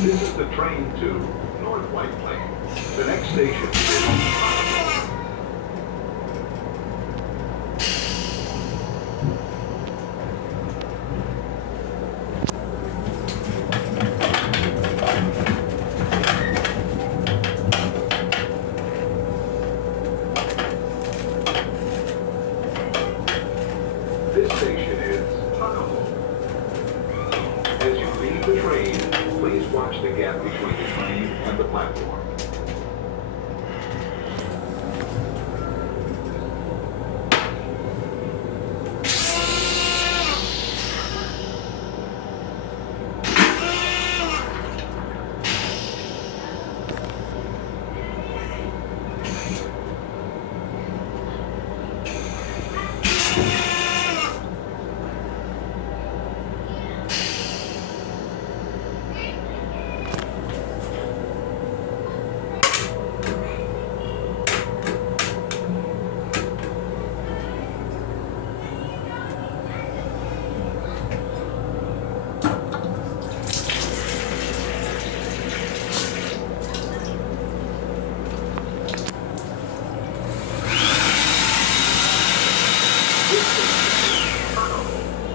This is the train to North White Plains. The next station is... This station is Tuckahoe. As you leave the train, please watch the gap between the train and the platform.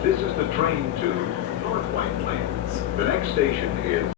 This is the train to North White Plains. The next station is